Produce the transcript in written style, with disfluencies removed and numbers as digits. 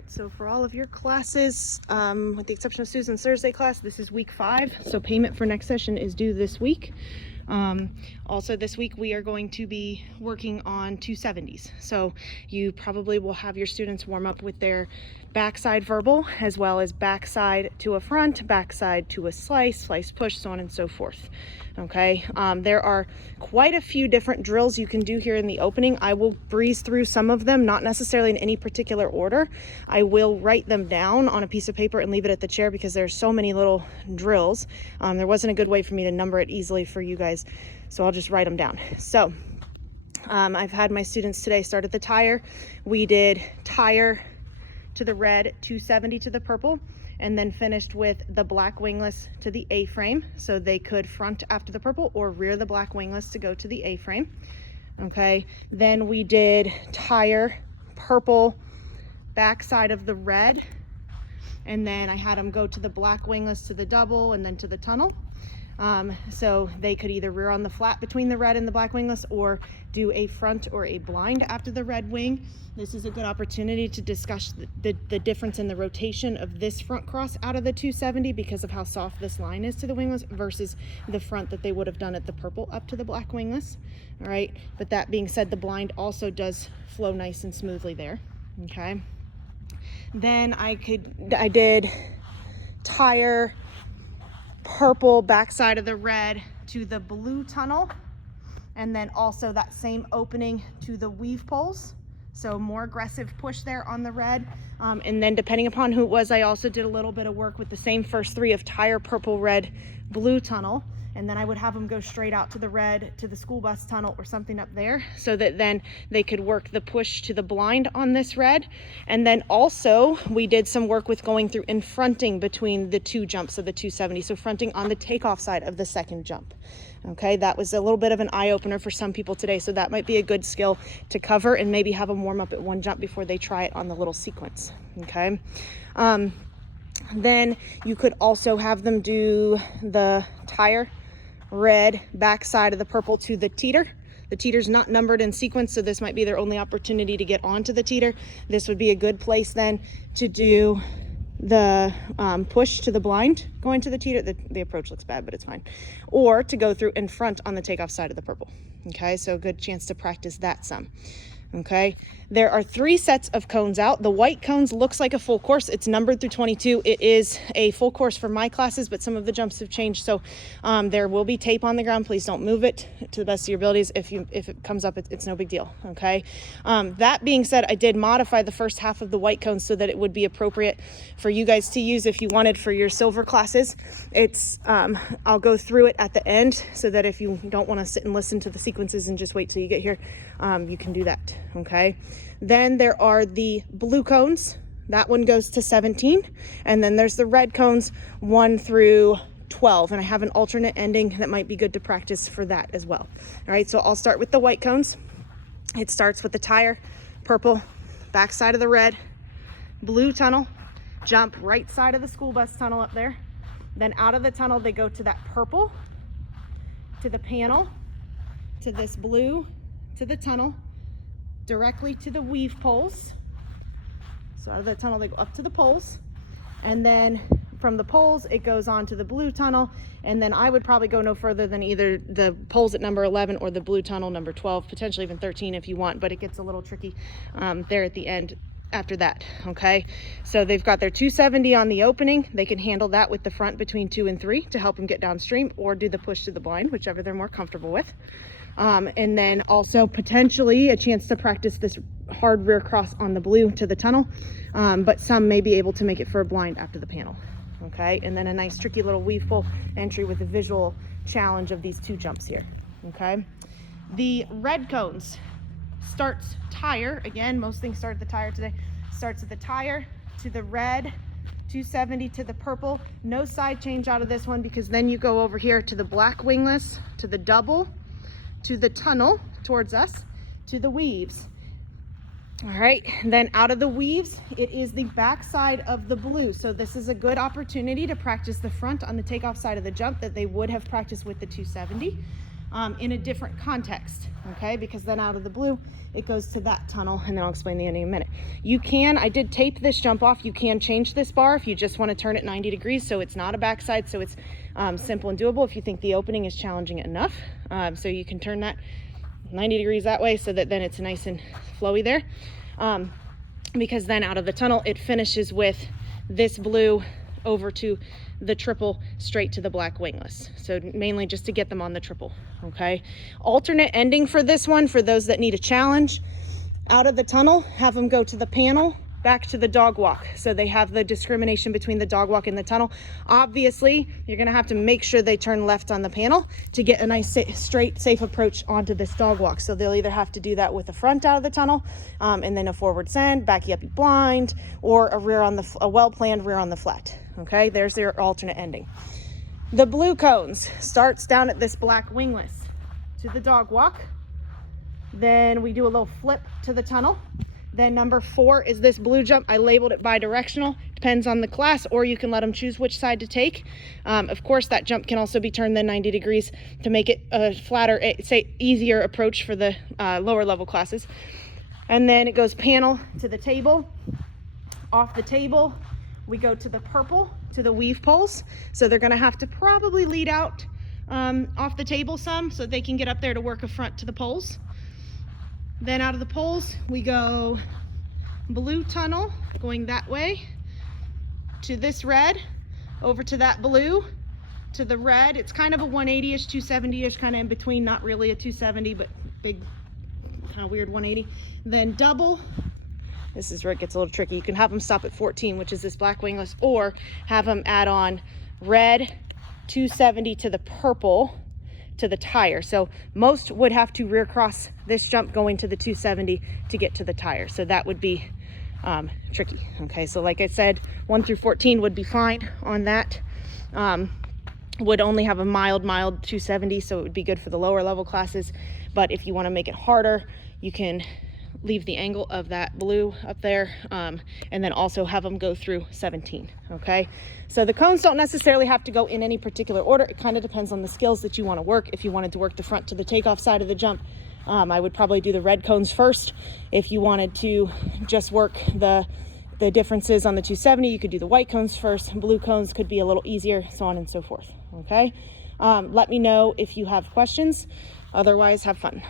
right, so for all of your classes, with the exception of Susan's Thursday class, this is week 5. So payment for next session is due this week. Also this week we are going to be working on 270s. So you probably will have your students warm up with their backside verbal, as well as backside to a front, backside to a slice, slice push, so on and so forth. Okay, there are quite a few different drills you can do here in the opening. I will breeze through some of them, not necessarily in any particular order. I will write them down on a piece of paper and leave it at the chair because there's so many little drills. There wasn't a good way for me to number it easily for you guys, so I'll just write them down. So I've had my students today start at the tire. We did tire to the red, 270 to the purple, and then finished with the black wingless to the A-frame. So they could front after the purple or rear the black wingless to go to the A-frame. Okay, then we did tire, purple, backside of the red, and then I had them go to the black wingless to the double and then to the tunnel. So they could either rear on the flat between the red and the black wingless or do a front or a blind after the red wing. This is a good opportunity to discuss the difference in the rotation of this front cross out of the 270 because of how soft this line is to the wingless versus the front that they would have done at the purple up to the black wingless. All right, but that being said, the blind also does flow nice and smoothly there. Okay, then I did tire, purple, backside of the red to the blue tunnel, and then also that same opening to the weave poles. So more aggressive push there on the red. And then depending upon who it was, I also did a little bit of work with the same first 3 of tire, purple, red, blue tunnel. And then I would have them go straight out to the red, to the school bus tunnel or something up there, so that then they could work the push to the blind on this red. And then also we did some work with going through and fronting between the 2 jumps of the 270. So fronting on the takeoff side of the second jump. Okay, that was a little bit of an eye-opener for some people today, so that might be a good skill to cover and maybe have them warm up at 1 jump before they try it on the little sequence. Okay, then you could also have them do the tire, red, backside of the purple to the teeter. The teeter's not numbered in sequence, so this might be their only opportunity to get onto the teeter. This would be a good place then to do the push to the blind going to the teeter. The approach looks bad, but it's fine. Or to go through in front on the takeoff side of the purple. Okay, so a good chance to practice that some. Okay, there are 3 sets of cones out. The white cones looks like a full course. It's numbered through 22. It is a full course for my classes, but some of the jumps have changed. So there will be tape on the ground. Please don't move it to the best of your abilities. If it comes up, it's no big deal. Okay. That being said, I did modify the first half of the white cones so that it would be appropriate for you guys to use if you wanted for your silver classes. It's I'll go through it at the end so that if you don't want to sit and listen to the sequences and just wait till you get here, you can do that. Okay, then there are the blue cones. That one goes to 17, and then there's the red cones 1 through 12, and I have an alternate ending that might be good to practice for that as well. All right, so I'll start with the white cones. It starts with the tire, purple, back side of the red, blue tunnel, jump right side of the school bus tunnel up there. Then out of the tunnel they go to that purple, to the panel, to this blue, to the tunnel, directly to the weave poles. So out of the tunnel they go up to the poles, and then from the poles it goes on to the blue tunnel, and then I would probably go no further than either the poles at number 11 or the blue tunnel number 12, potentially even 13 if you want, but it gets a little tricky there at the end after that. Okay, so they've got their 270 on the opening. They can handle that with the front between 2 and 3 to help them get downstream, or do the push to the blind, whichever they're more comfortable with. And then also potentially a chance to practice this hard rear cross on the blue to the tunnel, but some may be able to make it for a blind after the panel. Okay, and then a nice tricky little weave pole entry with a visual challenge of these 2 jumps here. Okay, the red cones starts tire. Again, most things start at the tire today. Starts at the tire to the red, 270 to the purple. No side change out of this one, because then you go over here to the black wingless, to the double, to the tunnel towards us, to the weaves. All right, then out of the weaves, it is the back side of the blue. So this is a good opportunity to practice the front on the takeoff side of the jump that they would have practiced with the 270. in a different context, okay? Because then out of the blue, it goes to that tunnel, and then I'll explain the ending in a minute. You can, I did tape this jump off. You can change this bar if you just want to turn it 90 degrees, so it's not a backside, so it's simple and doable if you think the opening is challenging enough. So you can turn that 90 degrees that way so that then it's nice and flowy there. Because then out of the tunnel, it finishes with this blue over to the triple straight to the black wingless. So mainly just to get them on the triple, okay? Alternate ending for this one, for those that need a challenge, out of the tunnel, have them go to the panel, back to the dog walk. So they have the discrimination between the dog walk and the tunnel. Obviously, you're gonna have to make sure they turn left on the panel to get a nice straight, safe approach onto this dog walk. So they'll either have to do that with the front out of the tunnel and then a forward send, back you up, you blind, or a well-planned rear on the flat. Okay, there's their alternate ending. The blue cones starts down at this black wingless to the dog walk. Then we do a little flip to the tunnel. Then number 4 is this blue jump. I labeled it bi-directional, depends on the class, or you can let them choose which side to take. Of course, that jump can also be turned then 90 degrees to make it a flatter, say easier approach for the lower level classes. And then it goes panel to the table. Off the table, we go to the purple, to the weave poles. So they're gonna have to probably lead out off the table some so they can get up there to work a front to the poles. Then out of the poles, we go blue tunnel, going that way, to this red, over to that blue, to the red. It's kind of a 180-ish, 270-ish, kind of in between, not really a 270, but big, kind of weird 180. Then double, this is where it gets a little tricky. You can have them stop at 14, which is this black wingless, or have them add on red, 270 to the purple, to the tire. So most would have to rear cross this jump going to the 270 to get to the tire. So that would be tricky. Okay, so like I said, 1 through 14 would be fine on that. Would only have a mild 270, so it would be good for the lower level classes. But if you want to make it harder, you can leave the angle of that blue up there and then also have them go through 17. Okay, so the cones don't necessarily have to go in any particular order. It kind of depends on the skills that you want to work. If you wanted to work the front to the takeoff side of the jump, I would probably do the red cones first. If you wanted to just work the differences on the 270, you could do the white cones first. Blue cones could be a little easier, so on and so forth. Okay, let me know if you have questions. Otherwise, have fun.